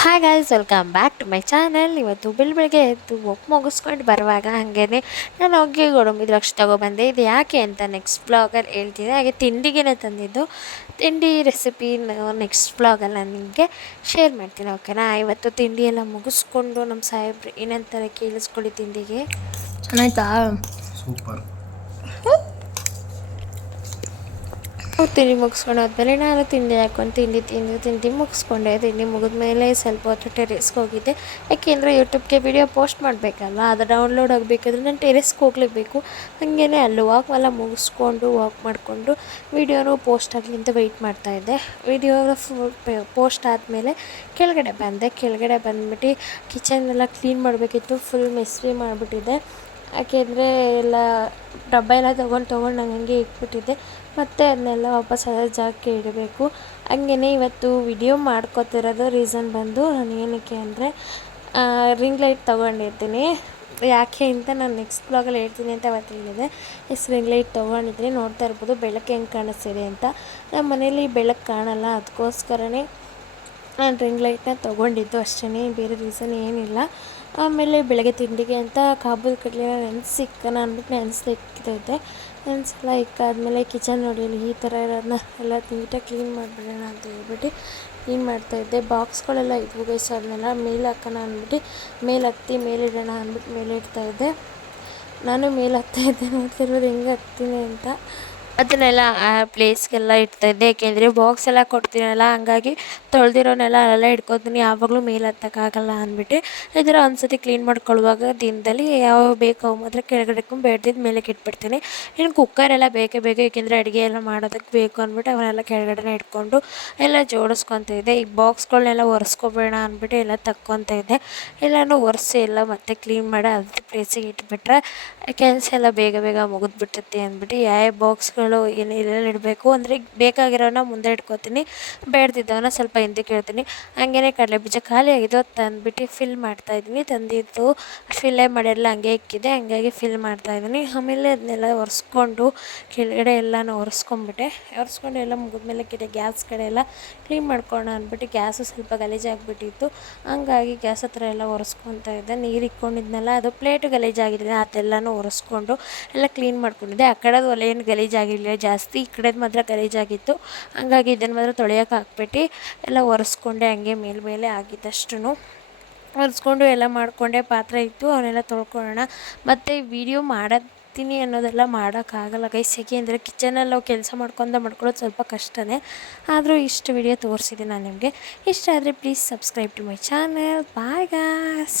Hi guys, welcome back to my channel. ಇವತ್ತು ಬೆಳಗ್ಗೆ ಎದ್ದು ಒಪ್ಪು ಮುಗಿಸ್ಕೊಂಡು ಬರುವಾಗ ಹಾಗೇ ನಾನು ಹೋಗಿ ಗೋಡಂಬಿ ದ್ರಾಕ್ಷಿ ತೊಗೊಬಂದೆ. ಇದು ಯಾಕೆ ಅಂತ ನೆಕ್ಸ್ಟ್ ಬ್ಲಾಗಲ್ಲಿ ಹೇಳ್ತೀನಿ. ಹಾಗೆ ತಿಂಡಿಗೆ ತಂದಿದ್ದು ತಿಂಡಿ ರೆಸಿಪಿ ನೆಕ್ಸ್ಟ್ ಬ್ಲಾಗಲ್ಲಿ ನಾನು ನಿಮಗೆ ಶೇರ್ ಮಾಡ್ತೀನಿ, ಓಕೆನಾ. ಇವತ್ತು ತಿಂಡಿ ಎಲ್ಲ ಮುಗಿಸ್ಕೊಂಡು ನಮ್ಮ ಸಾಹೇಬ್ರು ಏನಂತಾರೆ ಕೇಳಿಸ್ಕೊಳ್ಳಿ. ತಿಂಡಿಗೆ ಚೆನ್ನಾಯ್ತಾ? ಸೂಪರ್. ತಿಂಡಿ ಮುಗಿಸ್ಕೊಂಡು ಹೋದ್ಮೇಲೆ ನಾನು ತಿಂಡಿ ಹಾಕ್ಕೊಂಡು ತಿಂಡಿ ಮುಗಿಸ್ಕೊಂಡೆ. ತಿಂಡಿ ಮುಗಿದ್ಮೇಲೆ ಸ್ವಲ್ಪ ಹೊತ್ತು ಟೆರೆಸ್ಗೆ ಹೋಗಿದ್ದೆ. ಯಾಕೆಂದರೆ ಯೂಟ್ಯೂಬ್ಗೆ ವಿಡಿಯೋ ಪೋಸ್ಟ್ ಮಾಡಬೇಕಲ್ಲ, ಅದು ಡೌನ್ಲೋಡ್ ಆಗಬೇಕಾದ್ರೆ ನಾನು ಟೆರೆಸ್ಗೆ ಹೋಗಲೇಬೇಕು. ಹಾಗೇ ಅಲ್ಲಿ ವಾಕ್ ಮುಗಿಸ್ಕೊಂಡು ವಾಕ್ ಮಾಡಿಕೊಂಡು ವಿಡಿಯೋನೂ ಪೋಸ್ಟ್ ಆಗಲಿ ಅಂತ ವೆಯ್ಟ್ ಮಾಡ್ತಾಯಿದ್ದೆ. ವಿಡಿಯೋ ಪೋಸ್ಟ್ ಆದಮೇಲೆ ಕೆಳಗಡೆ ಬಂದೆ. ಕೆಳಗಡೆ ಬಂದ್ಬಿಟ್ಟು ಕಿಚನ್ ಕ್ಲೀನ್ ಮಾಡಬೇಕಿತ್ತು. ಫುಲ್ ಮೆಸ್ಸಿ ಮಾಡಿಬಿಟ್ಟಿದ್ದೆ. ಯಾಕೆಂದರೆ ಎಲ್ಲ ಡಬ್ಬ ಎಲ್ಲ ತೊಗೊಂಡು ನಾನು ಹಂಗೆ ಇಟ್ಬಿಟ್ಟಿದ್ದೆ. ಮತ್ತು ಅದನ್ನೆಲ್ಲ ವಾಪಸ್ ಅದೇ ಜಾಗಕ್ಕೆ ಇಡಬೇಕು. ಹಂಗೇ ಇವತ್ತು ವಿಡಿಯೋ ಮಾಡ್ಕೋತಿರೋದು ರೀಸನ್ ಬಂದು ನಾನು ಏನಕ್ಕೆ ಅಂದರೆ ರಿಂಗ್ ಲೈಟ್ ತೊಗೊಂಡಿರ್ತೀನಿ. ಯಾಕೆ ಅಂತ ನಾನು ನೆಕ್ಸ್ಟ್ ಬ್ಲಾಗಲ್ಲಿ ಹೇಳ್ತೀನಿ ಅಂತ ಅವತ್ತು ಹೇಳಿದೆ. ರಿಂಗ್ ಲೈಟ್ ತೊಗೊಂಡಿದ್ದೀನಿ, ನೋಡ್ತಾ ಇರ್ಬೋದು ಬೆಳಕು ಹೆಂಗೆ ಕಾಣಿಸ್ತಿದೆ ಅಂತ. ನಮ್ಮ ಮನೇಲಿ ಬೆಳಕು ಕಾಣಲ್ಲ, ಅದಕ್ಕೋಸ್ಕರನೇ ನಾನು ರಿಂಗ್ ಲೈಟ್ನ ತೊಗೊಂಡಿದ್ದು ಅಷ್ಟೇ, ಬೇರೆ ರೀಸನ್ ಏನಿಲ್ಲ. ಆಮೇಲೆ ಬೆಳಗ್ಗೆ ತಿಂಡಿಗೆ ಅಂತ ಕಾಬೂಲ್ ಕಡಲೆನ ನೆನೆಸಿಕ್ಕನ ಅಂದ್ಬಿಟ್ಟು ನೆನೆಸ್ಲಿಕ್ಕಿದ್ದೆ. ನೆನೆಸೆಲ್ಲ ಇಕ್ಕಾದ್ಮೇಲೆ ಕಿಚನ್ ನೋಡಿಯಲ್ಲಿ ಈ ಥರ ಇರೋದನ್ನ ಎಲ್ಲ ನೀಟಾಗಿ ಕ್ಲೀನ್ ಮಾಡಿಬಿಡೋಣ ಅಂತ ಹೇಳ್ಬಿಟ್ಟು ಕ್ಲೀನ್ ಮಾಡ್ತಾಯಿದ್ದೆ. ಬಾಕ್ಸ್ಗಳೆಲ್ಲ ಇದ್ವು ಗೈಸ್, ಅದನ್ನೆಲ್ಲ ಮೇಲೆ ಹಾಕೋಣ ಅಂದ್ಬಿಟ್ಟು ಮೇಲಿಡೋಣ ಅಂದ್ಬಿಟ್ಟು ಮೇಲೆ ಇಡ್ತಾಯಿದ್ದೆ. ನಾನು ಮೇಲೆ ಹತ್ತಾಯಿದ್ದೆ, ನೋಡ್ತಿರ್ಬೋದು ಹೆಂಗೆ ಹತ್ತೀನಿ ಅಂತ. ಅದನ್ನೆಲ್ಲ ಆ ಪ್ಲೇಸ್ಗೆಲ್ಲ ಇಡ್ತಾಯಿದ್ದೆ. ಏಕೆಂದರೆ ಬಾಕ್ಸ್ ಎಲ್ಲ ಕೊಡ್ತೀನಲ್ಲ, ಹಂಗಾಗಿ ತೊಳೆದಿರೋನೆಲ್ಲ ಅಲ್ಲೆಲ್ಲ ಇಟ್ಕೊತೀನಿ. ಯಾವಾಗಲೂ ಮೇಲೆ ಹತ್ತಕ್ಕಾಗಲ್ಲ ಅಂದ್ಬಿಟ್ಟು ಈ ಥರ ಒಂದ್ಸತಿ ಕ್ಲೀನ್ ಮಾಡ್ಕೊಳ್ಳುವಾಗ ದಿನದಲ್ಲಿ ಯಾವ ಬೇಕೋ ಅವು ಮಾತ್ರ ಕೆಳಗಡೆ ಬೇಡ್ದಿದ್ದು ಮೇಲೆ ಇಟ್ಬಿಡ್ತೀನಿ. ಇನ್ನು ಕುಕ್ಕರೆಲ್ಲ ಬೇಕೇ ಬೇಕು, ಏಕೆಂದರೆ ಅಡುಗೆ ಎಲ್ಲ ಮಾಡೋದಕ್ಕೆ ಬೇಕು ಅಂದ್ಬಿಟ್ಟು ಅವನ್ನೆಲ್ಲ ಕೆಳಗಡೆ ಇಟ್ಕೊಂಡು ಎಲ್ಲ ಜೋಡಿಸ್ಕೊತ ಇದ್ದೆ. ಈಗ ಬಾಕ್ಸ್ಗಳನ್ನೆಲ್ಲ ಒರೆಸ್ಕೊಬೇಡ ಅಂದ್ಬಿಟ್ಟು ಎಲ್ಲ ತಕ್ಕೊತ ಇದ್ದೆ. ಎಲ್ಲನೂ ಒರೆಸಿ ಎಲ್ಲ ಮತ್ತೆ ಕ್ಲೀನ್ ಮಾಡಿ ಅದ್ರ ಪ್ಲೇಸಿಗೆ ಇಟ್ಬಿಟ್ರೆ ಕೆಲಸ ಎಲ್ಲ ಬೇಗ ಮುಗಿದ್ಬಿಡ್ತೈತಿ ಅಂದ್ಬಿಟ್ಟು ಯಾವ ಬಾಕ್ಸ್ಗಳು ಎಲ್ಲೆಲ್ಲಿ ಇಡಬೇಕು ಅಂದರೆ ಬೇಕಾಗಿರೋನ ಮುಂದೆ ಇಟ್ಕೊತೀನಿ, ಬೇಡ್ದಿದ್ದವನ್ನ ಸ್ವಲ್ಪ ಹಿಂದಕ್ಕೆ ಇಡ್ತೀನಿ. ಹಾಗೇ ಕಡಲೆ ಬೀಜ ಖಾಲಿ ಆಗಿದ್ದು ತಂದುಬಿಟ್ಟು ಫಿಲ್ ಮಾಡ್ತಾಯಿದ್ದೀನಿ. ತಂದಿದ್ದು ಫಿಲ್ಲೇ ಮಾಡಿರಲ್ಲ, ಹಂಗೆ ಇಕ್ಕಿದ್ದೆ, ಹಂಗಾಗಿ ಫಿಲ್ ಮಾಡ್ತಾಯಿದ್ದೀನಿ. ಆಮೇಲೆ ಅದನ್ನೆಲ್ಲ ಒರೆಸ್ಕೊಂಡು ಕೆಳಗಡೆ ಎಲ್ಲನೂ ಒರೆಸ್ಕೊಂಡು ಎಲ್ಲ ಮುಗಿದ್ಮೇಲೆ ಗ್ಯಾಸ್ ಕಡೆ ಎಲ್ಲ ಕ್ಲೀನ್ ಮಾಡ್ಕೊಳ್ಳೋಣ ಅಂದ್ಬಿಟ್ಟು ಗ್ಯಾಸು ಸ್ವಲ್ಪ ಗಲೀಜಾಗಿಬಿಟ್ಟಿತ್ತು. ಹಂಗಾಗಿ ಗ್ಯಾಸ್ ಹತ್ರ ಎಲ್ಲ ಒರೆಸ್ಕೊತಾ ಇದ್ದೆ. ನೀರು ಇಕ್ಕೊಂಡಿದ್ನಲ್ಲ, ಅದು ಪ್ಲೇಟು ಗಲೀಜಾಗಿದ್ದೆ, ಅದೆಲ್ಲನೂ ಒರೆಸ್ಕೊಂಡು ಎಲ್ಲ ಕ್ಲೀನ್ ಮಾಡ್ಕೊಂಡಿದ್ದೆ. ಆ ಕಡೆದು ಒಲೆ ಏನು ಗಲೀಜಾಗಿರಲಿಲ್ಲ ಜಾಸ್ತಿ, ಈ ಕಡೆದು ಮಾತ್ರ ಗಲೀಜಾಗಿತ್ತು. ಹಂಗಾಗಿ ಇದನ್ನು ಮಾತ್ರ ತೊಳೆಯೋಕೆ ಹಾಕ್ಬಿಟ್ಟು ಎಲ್ಲ ಒರೆಸ್ಕೊಂಡೆ. ಹಂಗೆ ಮೇಲ್ಮೇಲೆ ಆಗಿದ್ದಷ್ಟು ಒರೆಸ್ಕೊಂಡು ಎಲ್ಲ ಮಾಡಿಕೊಂಡೆ. ಪಾತ್ರೆ ಇತ್ತು, ಅವನ್ನೆಲ್ಲ ತೊಳ್ಕೊಳ್ಳೋಣ. ಮತ್ತು ವಿಡಿಯೋ ಮಾಡತ್ತೀನಿ ಅನ್ನೋದೆಲ್ಲ ಮಾಡೋಕ್ಕಾಗಲ್ಲ ಗೈಸ್, ಏಕೆಂದರೆ ಕಿಚನಲ್ಲಿ ನಾವು ಕೆಲಸ ಮಾಡ್ಕೊಳ್ಳೋದು ಸ್ವಲ್ಪ ಕಷ್ಟನೇ. ಆದರೂ ಇಷ್ಟು ವಿಡಿಯೋ ತೋರಿಸಿದ್ದೀನಿ ನಾನು ನಿಮಗೆ. ಇಷ್ಟ ಆದರೆ please subscribe to my channel. Bye guys.